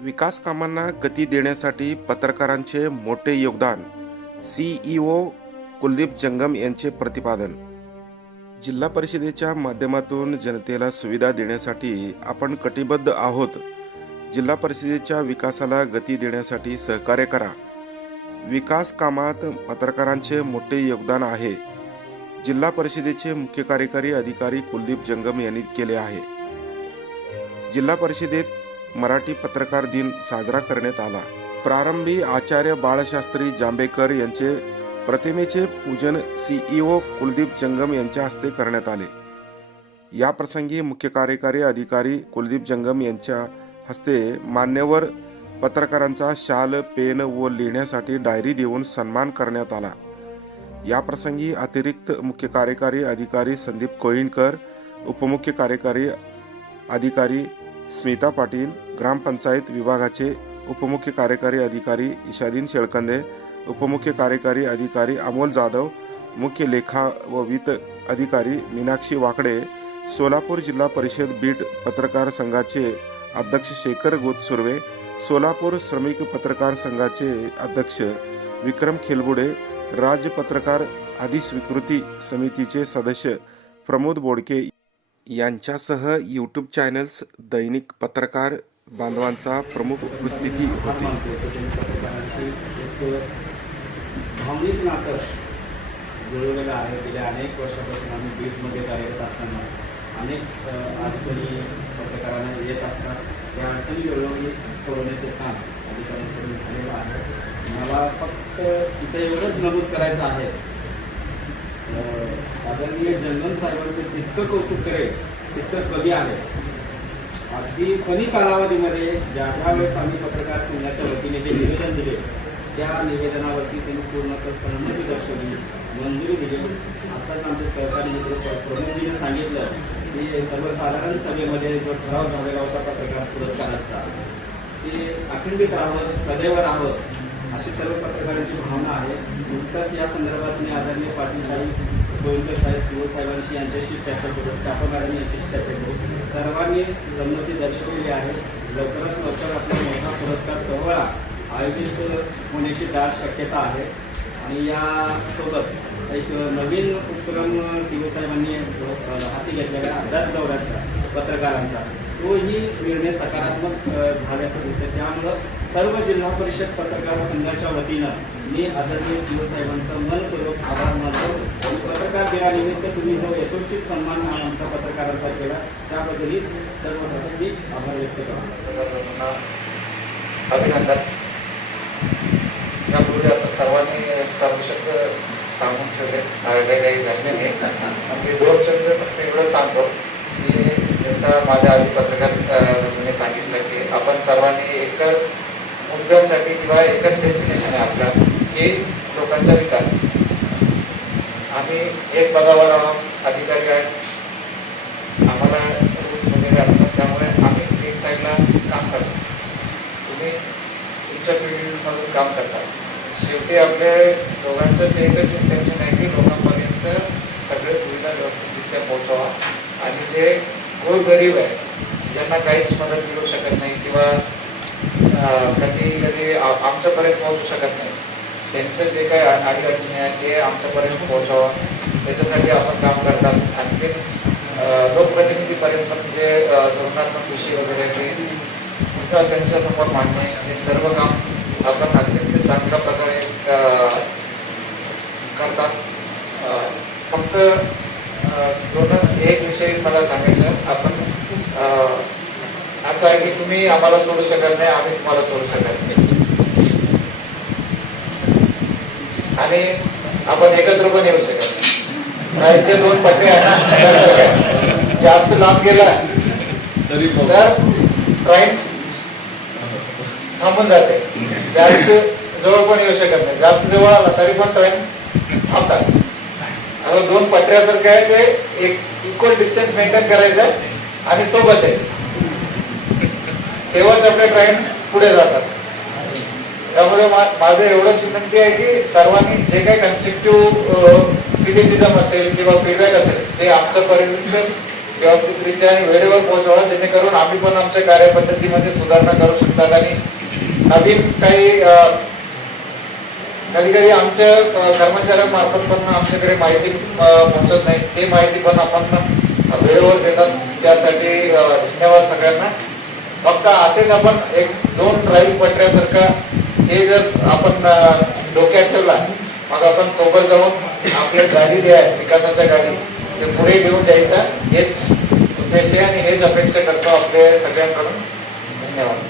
विकास कामांना गती देण्यासाठी पत्रकारांचे मोठे योगदान. सीईओ कुलदीप जंगम यांचे प्रतिपादन. जिल्हा परिषदेच्या माध्यमातून जनतेला सुविधा देण्यासाठी आपण कटिबद्ध आहोत. जिल्हा परिषदेच्या विकासाला गती देण्यासाठी सहकार्य करा. विकास कामात पत्रकारांचे मोठे योगदान आहे. जिल्हा परिषदेचे मुख्य कार्यकारी अधिकारी कुलदीप जंगम यांनी केले आहे. जिल्हा परिषदेत मराठी पत्रकार दिन साजरा करण्यात आला. प्रारंभी आचार्य बाळशास्त्री जांभेकर यांचे प्रतिमेचे पूजन सीईओ कुलदीप जंगम यांच्या हस्ते करण्यात आले. या प्रसंगी मुख्य कार्यकारी अधिकारी कुलदीप जंगम यांच्या हस्ते मान्यवर पत्रकारांचा शाल पेन व लिहिण्यासाठी डायरी देऊन सन्मान करण्यात आला. याप्रसंगी अतिरिक्त मुख्य कार्यकारी अधिकारी संदीप कोळीणकर उपमुख्य कार्यकारी अधिकारी स्मिता पाटील ग्रामपंचायत विभागाचे उपमुख्य कार्यकारी अधिकारी इशादीन शेळकंदे उपमुख्य कार्यकारी अधिकारी अमोल जाधव मुख्य लेखा व वित्त अधिकारी मीनाक्षी वाकडे सोलापूर जिल्हा परिषद बीट पत्रकार संघाचे अध्यक्ष शेखर गोत सुर्वे सोलापूर श्रमिक पत्रकार संघाचे अध्यक्ष विक्रम खेलबुडे राजपत्रकार अधिस्वीकृती समितीचे सदस्य प्रमोद बोडके यांच्यासह यूट्यूब चॅनल्स दैनिक पत्रकार बांधवांचा प्रमुख उपस्थिती होती. भावनिक नातं जुळवलेलं आहे. गेल्या अनेक वर्षापासून आम्ही बीटमध्ये कार्यरत असताना अनेक अडचणी पत्रकारांना येत असतात. त्या अडचणी वेळोवेळी सोडवण्याचे काम अधिकाऱ्यांकडून झालेलं आहे. मला फक्त तिथे एवढंच नमूद करायचं आहे. आदरणीय जनरल साहेबांचं जितकं कौतुक करेल तितकं कमी आहे. अगदी कमी कालावधीमध्ये ज्या ज्या वेळेस आम्ही पत्रकार संघाच्या वतीने जे निवेदन दिले त्या निवेदनावरती त्यांनी पूर्णतः सहमती दर्शवली मंजुरी दिली. आताच आमचे सहकारी मित्र प्रमुखजीने सांगितलं की सर्वसाधारण सभेमध्ये जो ठराव झालेला होता पत्रकार पुरस्काराचा ते अखंडित राहावं सदैव राहावं अशी सर्व पत्रकारांची भावना आहे. नुकताच या संदर्भात मी आदरणीय पाटील साहेब गोविंद साहेब शिवसाहेबांशी यांच्याशी चर्चा करू टापकारांनी यांच्याशी चर्चा करू. सर्वांनी संमती दर्शवलेली आहे. लवकरात लवकर आपला मोठा पुरस्कार सोहळा आयोजित होण्याची दाट शक्यता आहे. आणि यासोबत एक नवीन उपक्रम शिवसाहेबांनी हाती घेतलेला अंदाज अभ्यास पत्रकारांचा. तोही निर्णय सकारात्मक झाल्याचं दिसतंय. त्यामुळं सर्व जिल्हा परिषद पत्रकार संघाच्या वतीनं मी आदरणीय शिवसाहेबांचा मनपूर्वक आभार मानतो. पत्रकार दिनानिमित्त तुम्ही जो यथोचित सन्मान हा आमचा पत्रकारांचा केला त्याबद्दलही सर्वप्रथम मी आभार व्यक्त करतो. अभिनंदन. यापूर्वी आता सर्वांनी सर्वशक सांगून ठेवले. काही काही नाही. आणि दोन शब्द फक्त एवढं सांगतो की जसं माझ्या आधी पत्रकार अं, सांगितलं की आपण सर्वांनी एकच मुद्द्यांसाठी किंवा एकच डेस्टिनेशन आहे आपलं की लोकांचा विकास. आम्ही एक पदावर आहोत अधिकारी आहेत. आम्हाला रूल्स वगैरे असतात त्यामुळे आम्ही एक साईडला काम करतो. तुम्ही तुमच्या फील्डमधून काम करता. शेवटी आपल्या दोघांचंच एकच इंटेन्शन आहे की लोकांपर्यंत सगळे सुविधा व्यवस्थितरित्या पोहोचवा. आणि जे गोरगरीब आहे ज्यांना काहीच मदत मिळू शकत नाही किंवा कधी कधी आमच्यापर्यंत पोहोचू शकत नाही. त्यांचं जे काही अडीअडचणी आहेत ते आमच्यापर्यंत पोहोचावं. त्याच्यासाठी आपण काम करतात. आणखी लोकप्रतिनिधीपर्यंत पण जे धोरणात्मक विषय वगैरे ते त्यांच्यासमोर मांडणे हे सर्व काम आपण अत्यंत चांगल्या प्रकारे करतात. फक्त दोन एक विषय मला सांगायचं. आपण असं आहे की तुम्ही आम्हाला सोडू शकत नाही आम्ही तुम्हाला सोडू शकत नाही. आणि आपण एकत्र पण येऊ शकत नाही. राहायचे दोन पट्टे आहे ना. जास्त लांब गेला तर ट्रेन थांबून जाते. जास्त जवळ पण येऊ शकत नाही. जास्त जवळ आला तरी पण ट्रेन थांबतात. आता दोन पत्र्यासारखं आहे ते. एक इक्वल डिस्टन्स मेंटेन करायचं आहे आणि सोबत आहे. तेव्हाच आपल्या ट्रेन पुढे जातात. त्यामुळे माझं एवढंच विनंती आहे की सर्वांनी जे काही कन्स्ट्रक्टिव्ह क्रिटिसिझम असेल किंवा फीडबॅक असेल ते आमच्यापर्यंत व्यवस्थितरित्या आणि वेळेवर पोहोचवा जेणेकरून आम्ही पण आमच्या कार्यपद्धतीमध्ये सुधारणा करू शकतात आणि नवीन काही कधी कधी आमच्या कर्मचाऱ्यांमार्फत पण आमच्याकडे माहिती पोहोचत नाही. ते माहिती पण आपण वेळेवर देतात. त्यासाठी धन्यवाद सगळ्यांना. फक्त असेच आपण एक दोन ड्राईव्ह पटऱ्यासारखा हे जर आपण डोक्यात ठेवला मग आपण सोबत जाऊन आपल्या गाडी द्या विकासाच्या गाडी ते पुढे घेऊन द्यायचा. हेच उद्देश आहे आणि हेच अपेक्षा करतो आपल्या सगळ्यांकडून. धन्यवाद.